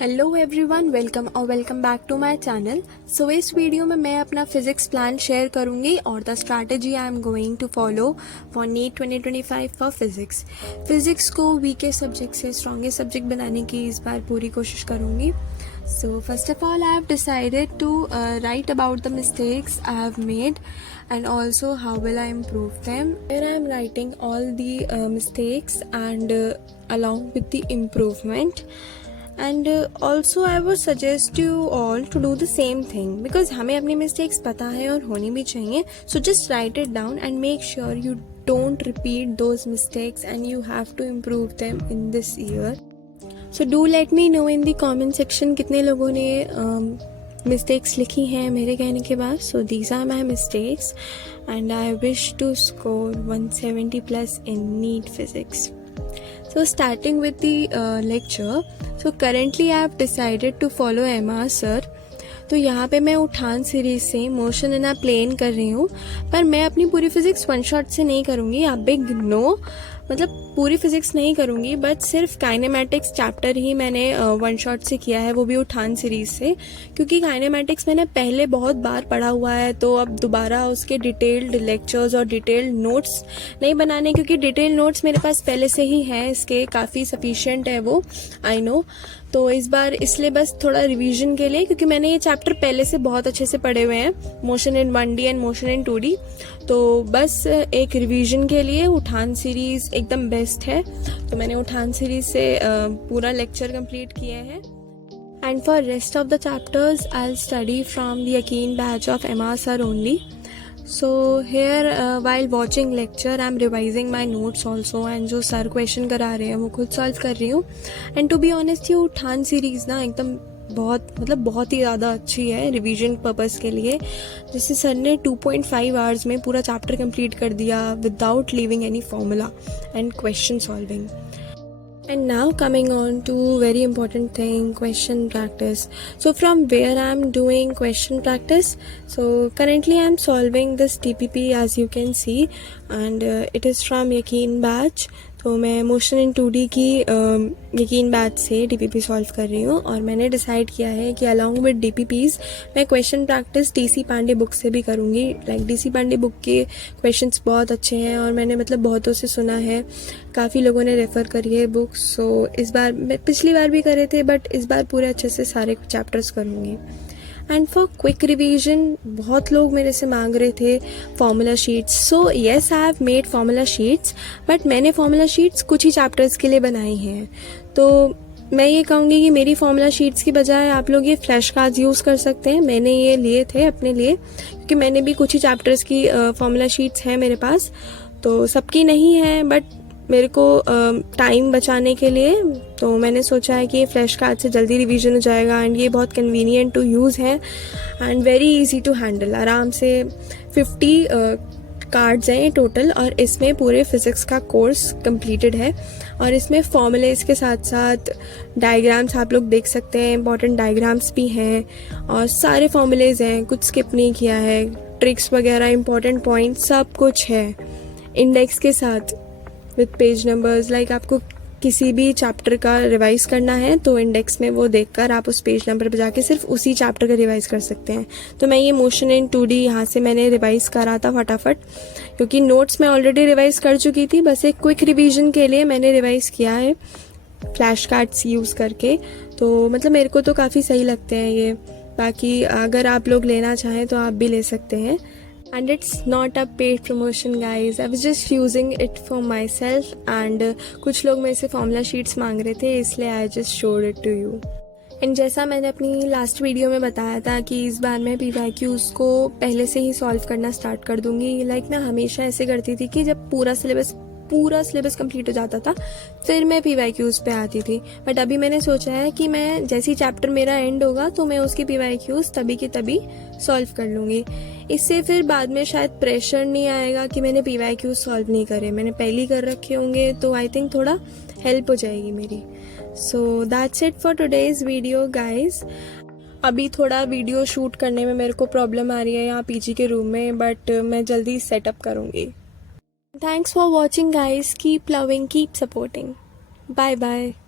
Hello everyone, welcome back to my channel. So इस video में मैं अपना फिजिक्स प्लान शेयर करूंगी और the strategy I am going to follow for NEET 2025 for physics को weakest subject से strongest subject बनाने की इस बार पूरी कोशिश करूंगी। So first of all, I have decided to write about the mistakes I have made and also how will I improve them. Here I am writing all the mistakes and along with the improvement. And also I would suggest you all to do the same thing because हमें अपनी mistakes पता है और होनी भी चाहिए. So just write it down and make sure you don't repeat those mistakes and you have to improve them in this year. So do let me know in the comment section कितने लोगों ने mistakes लिखी हैं मेरे कहने के बाद. So these are my mistakes and I wish to score 170 plus in NEET physics. So starting with the lecture, so currently I have decided to follow MR sir. तो यहाँ पे मैं उठान सीरीज से मोशन इन अ प्लेन कर रही हूँ, पर मैं अपनी पूरी फिजिक्स वन शॉट से नहीं करूँगी. आप बिग नो, मतलब पूरी फिजिक्स नहीं करूँगी, बट सिर्फ काइनेमैटिक्स चैप्टर ही मैंने वन शॉट से किया है, वो भी उठान सीरीज से, क्योंकि काइनेमैटिक्स मैंने पहले बहुत बार पढ़ा हुआ है. तो अब दोबारा उसके डिटेल्ड लेक्चर्स और डिटेल्ड नोट्स नहीं बनाने, क्योंकि डिटेल्ड नोट्स मेरे पास पहले से ही हैं, इसके काफ़ी सफिशिएंट है वो, आई नो. तो इस बार इसलिए बस थोड़ा रिवीजन के लिए, क्योंकि मैंने ये चैप्टर पहले से बहुत अच्छे से पढ़े हुए हैं, motion in 1D and motion in 2D. तो बस एक रिवीजन के लिए उठान सीरीज एकदम बेस्ट है. तो मैंने उठान सीरीज से पूरा लेक्चर कंप्लीट किए हैं. And for rest of the chapters I will study from the Yakeen batch of MR sir only. So here while watching lecture I am revising my notes also, and जो sir question करा रहे हैं वो खुद solve कर रही हूँ. And to be honest ये उठान सीरीज ना एकदम बहुत ही ज़्यादा अच्छी है रिवीजन पर्पस के लिए. जैसे सर ने 2.5 आवर्स में पूरा चैप्टर कंप्लीट कर दिया without leaving any formula and question solving. And now coming on to very important thing, question practice. So from where I am doing question practice, so currently I am solving this TPP as you can see, and it is from यकीन batch. तो मैं motion in 2D की यकीन batch से DPP solve कर रही हूँ, और मैंने डिसाइड किया है कि अलॉन्ग विद DPPs मैं question practice DC Pandey book से भी करूँगी. लाइक DC पांडे बुक के क्वेश्चंस बहुत अच्छे हैं और मैंने मतलब बहुतों से सुना है, काफ़ी लोगों ने रेफ़र करी है बुक. सो इस बार मैं पिछली बार भी करे थे, बट इस बार पूरे अच्छे से सारे चैप्टर्स करूँगी. एंड फॉर क्विक रिवीजन बहुत लोग मेरे से मांग रहे थे formula sheets. So yes I have made formula sheets, but मैंने फार्मूला शीट्स कुछ ही चैप्टर्स के लिए बनाई हैं. तो मैं ये कहूँगी कि मेरी फार्मूला शीट्स की बजाय आप लोग ये फ्लैश कार्ड्स यूज़ कर सकते हैं. मैंने ये लिए थे अपने लिए, क्योंकि मैंने भी कुछ ही चैप्टर्स की फार्मूला शीट्स हैं मेरे पास. तो सबकी नहीं है, बट मेरे को टाइम बचाने के लिए तो मैंने सोचा है कि ये फ्लैश कार्ड से जल्दी रिवीजन हो जाएगा. एंड ये बहुत कन्वीनियंट टू यूज़ है and very easy to handle. आराम से 50 कार्ड्स हैं टोटल, और इसमें पूरे फिज़िक्स का कोर्स कंप्लीटेड है. और इसमें फॉर्मूलेस के साथ साथ डायग्राम्स आप लोग देख सकते हैं, इंपॉर्टेंट डायग्राम्स भी हैं और सारे फॉर्मूलेज हैं, कुछ स्किप नहीं किया है. ट्रिक्स वगैरह, इंपॉर्टेंट पॉइंट सब कुछ है इंडेक्स के साथ विद पेज नंबर्स. लाइक आपको किसी भी चैप्टर का रिवाइज करना है तो इंडेक्स में वो देखकर आप उस पेज नंबर पर जाके सिर्फ उसी चैप्टर का रिवाइज कर सकते हैं. तो मैं ये मोशन इन 2D यहाँ से मैंने रिवाइज करा था फटाफट, क्योंकि नोट्स मैं ऑलरेडी रिवाइज कर चुकी थी. बस एक क्विक रिवीजन के लिए मैंने रिवाइज किया है फ्लैश कार्ड्स यूज़ करके. तो मतलब मेरे को तो काफ़ी सही लगते हैं ये. बाकी अगर आप लोग लेना चाहें तो आप भी ले सकते हैं. And it's not a paid promotion guys, I was just using it for myself. and कुछ लोग मेरे से फॉर्मूला शीट्स मांग रहे थे, इसलिए I just showed it to you. And जैसा मैंने अपनी लास्ट वीडियो में बताया था कि इस बार मैं PYQs को पहले से ही सॉल्व करना स्टार्ट कर दूंगी. लाइक मैं हमेशा ऐसे करती थी कि जब पूरा सिलेबस कंप्लीट हो जाता था फिर मैं PYQs पे आती थी. बट अभी मैंने सोचा है कि मैं जैसे ही चैप्टर मेरा एंड होगा तो मैं उसकी PYQs तभी की तभी सॉल्व कर लूँगी. इससे फिर बाद में शायद प्रेशर नहीं आएगा कि मैंने PYQs सॉल्व नहीं करे, मैंने पहले ही कर रखे होंगे. तो आई थिंक थोड़ा हेल्प हो जाएगी मेरी. So that's it for today's video guys. अभी थोड़ा वीडियो शूट करने में मेरे को प्रॉब्लम आ रही है यहाँ PG के रूम में, बट मैं जल्दी सेटअप करूँगी. Thanks for watching guys. Keep loving, keep supporting. Bye bye.